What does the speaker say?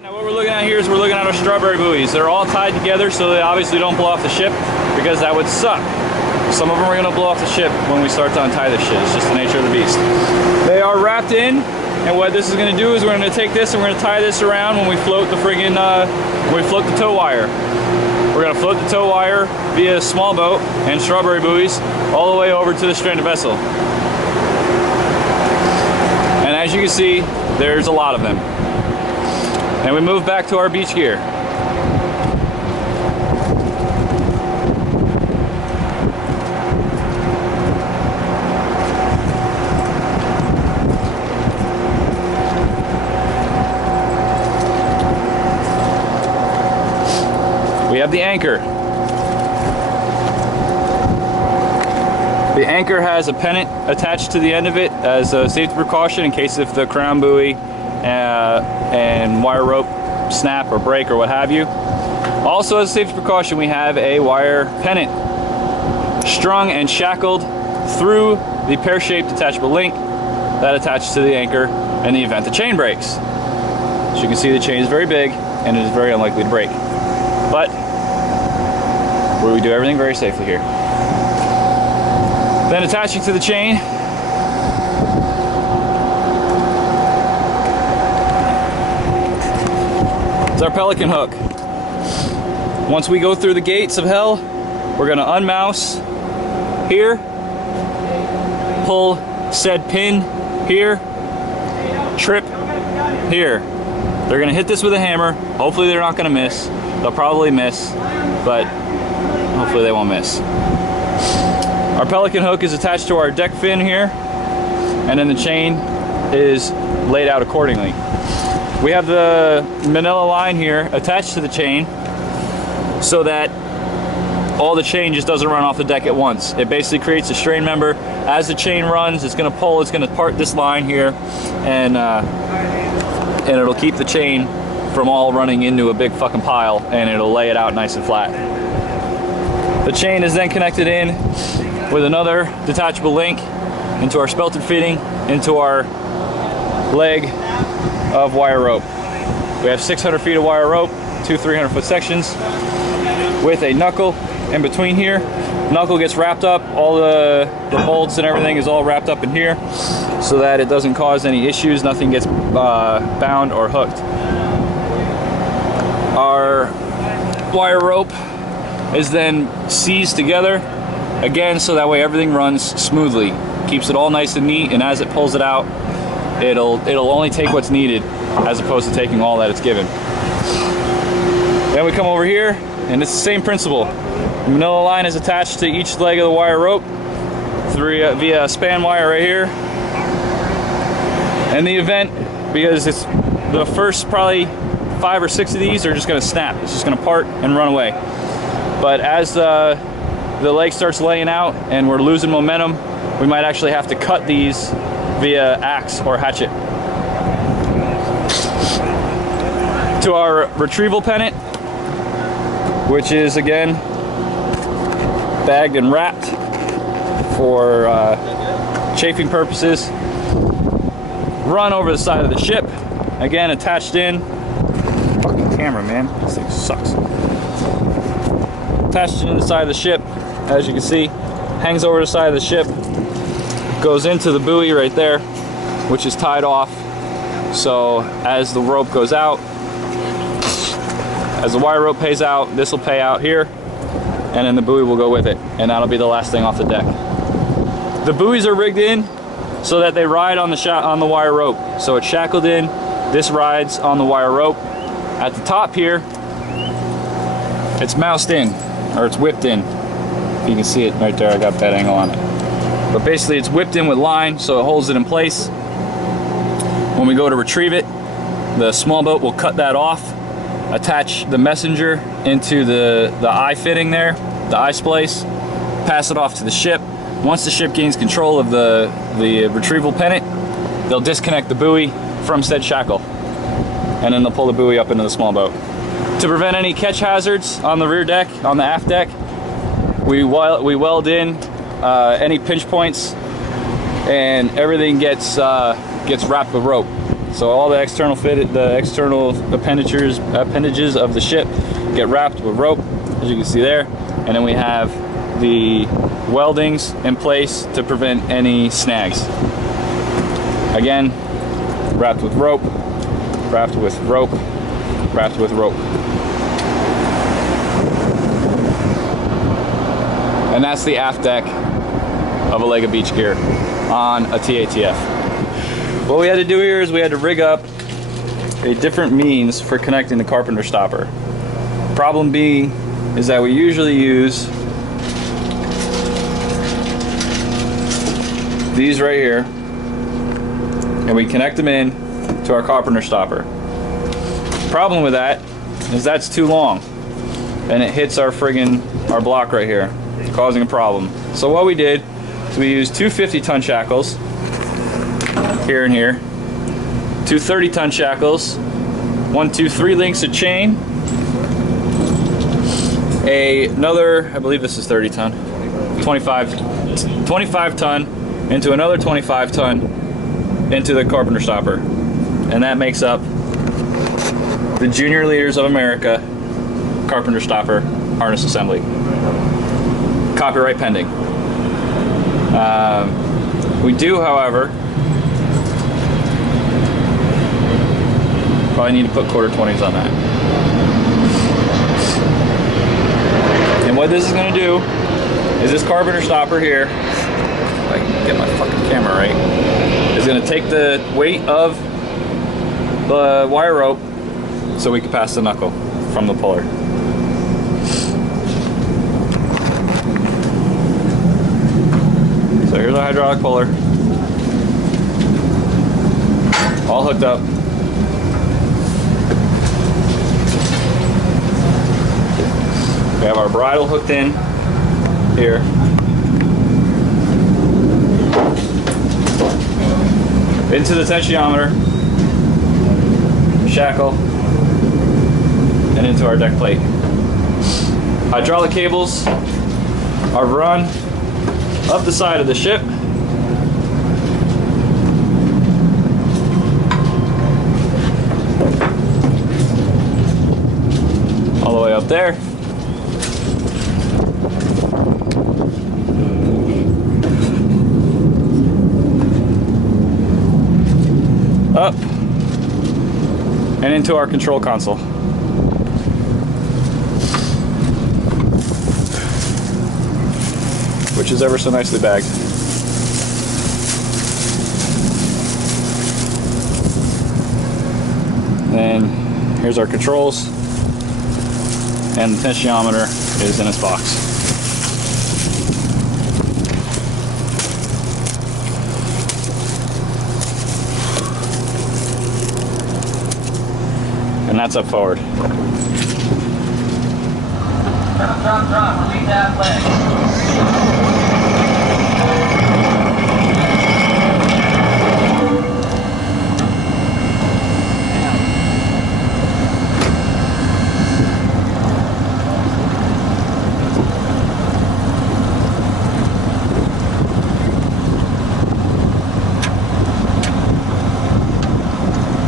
Now what we're looking at here is we're looking at our strawberry buoys. They're all tied together so they obviously don't blow off the ship, because that would suck. Some of them are going to blow off the ship when we start to untie this shit. It's just the nature of the beast. They are wrapped in, and what this is going to do is we're going to take this and we're going to tie this around when we float the friggin' when we float the tow wire. We're going to float the tow wire via a small boat and strawberry buoys all the way over to the stranded vessel. And as you can see, there's a lot of them. And we move back to our beach gear. We have the anchor. The anchor has a pennant attached to the end of it as a safety precaution in case if the crown buoy and wire rope snap or break or what have you. Also, as a safety precaution, we have a wire pennant strung and shackled through the pear-shaped detachable link that attaches to the anchor in the event the chain breaks. As you can see, the chain is very big and it is very unlikely to break. But we do everything very safely here. Then attaching to the chain is our pelican hook. Once we go through the gates of hell, we're going to unmouse here, pull said pin here, trip here. They're going to hit this with a hammer. Hopefully they're not going to miss. They'll probably miss, but hopefully they won't miss. Our pelican hook is attached to our deck fin here, and then the chain is laid out accordingly. We have the manila line here attached to the chain so that all the chain just doesn't run off the deck at once. It basically creates a strain member. As the chain runs, it's going to pull, it's going to part this line here, and it'll keep the chain from all running into a big fucking pile, and it'll lay it out nice and flat. The chain is then connected in with another detachable link into our spelter fitting, into our leg of wire rope. We have 600 feet of wire rope, two 300-foot sections with a knuckle in between here. Knuckle gets wrapped up, all the bolts and everything is all wrapped up in here so that it doesn't cause any issues, nothing gets bound or hooked. Our wire rope is then seized together again so that way everything runs smoothly, keeps it all nice and neat, and as it pulls it out, it'll only take what's needed as opposed to taking all that it's given. Then we come over here and it's the same principle. The manila line is attached to each leg of the wire rope via a span wire right here. In the event, because it's the first probably 5 or 6 of these are just going to snap. It's just going to part and run away. But as the leg starts laying out and we're losing momentum, we might actually have to cut these via axe or hatchet. To our retrieval pennant, which is again bagged and wrapped for chafing purposes, run over the side of the ship, again attached in. Fucking camera, man, this thing sucks. Attached to the side of the ship, as you can see, hangs over the side of the ship, goes into the buoy right there, which is tied off. So as the rope goes out, as the wire rope pays out, this will pay out here, and then the buoy will go with it, and that'll be the last thing off the deck. The buoys are rigged in so that they ride on the wire rope. So it's shackled in, this rides on the wire rope. At the top here, it's moused in, or it's whipped in. You can see it right there, I got that angle on it. But basically it's whipped in with line so it holds it in place. When we go to retrieve it, the small boat will cut that off, attach the messenger into the eye fitting there, the eye splice, pass it off to the ship. Once the ship gains control of the retrieval pennant, they'll disconnect the buoy from said shackle, and then they'll pull the buoy up into the small boat. To prevent any catch hazards on the rear deck, on the aft deck, we weld in any pinch points, and everything gets wrapped with rope. So all the external appendages of the ship get wrapped with rope, as you can see there. And then we have the weldings in place to prevent any snags. Again, wrapped with rope, wrapped with rope, wrapped with rope. And that's the aft deck of a leg of beach gear on a TATF. What we had to do here is we had to rig up a different means for connecting the carpenter stopper. Problem being is that we usually use these right here, and we connect them in to our carpenter stopper. Problem with that is that's too long, and it hits our block right here, causing a problem. So what we did is we used two 50-ton shackles here and here, two 30-ton shackles, 1, 2, 3 links of chain, another, I believe this is 30-ton, 25-ton into another 25-ton into the carpenter stopper, and that makes up the Junior Leaders of America carpenter stopper harness assembly. Copyright pending. We do, however, probably need to put quarter 20s on that. And what this is going to do is this carpenter stopper here, if I can get my fucking camera right, is going to take the weight of the wire rope so we can pass the knuckle from the puller. So here's our hydraulic puller, all hooked up. We have our bridle hooked in here. Into the tensiometer, shackle, and into our deck plate. Hydraulic cables are run up the side of the ship. All the way up there. Up and into our control console. Which is ever so nicely bagged. Then here's our controls, and the tensiometer is in its box. And that's up forward. Drop, release that leg.